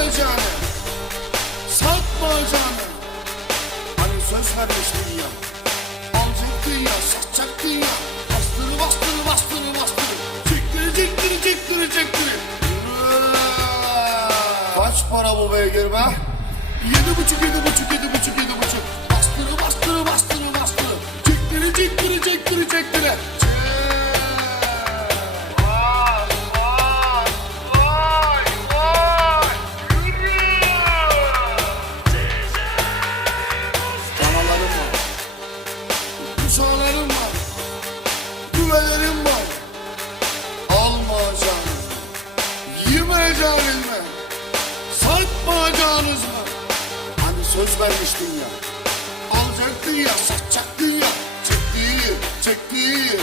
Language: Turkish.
Yemeyeceğini Satmayacağını Hani söz vermiştin ya. Alacaktın ya satacaktın ya Bastırı bastırı bastırı bastırı. Çektiri çektiri Kaç para bu beygir be? Yedi buçuk yedi buçuk yedi buçuk yedi buçuk. Bastırı bastırı bastırı bastırı. Çektiri çektiri Yemeyeceğiniz mi? Satmayacağınız mı? Hani söz vermiştin ya Alacaktın ya satacaktın ya Çektiği çektiği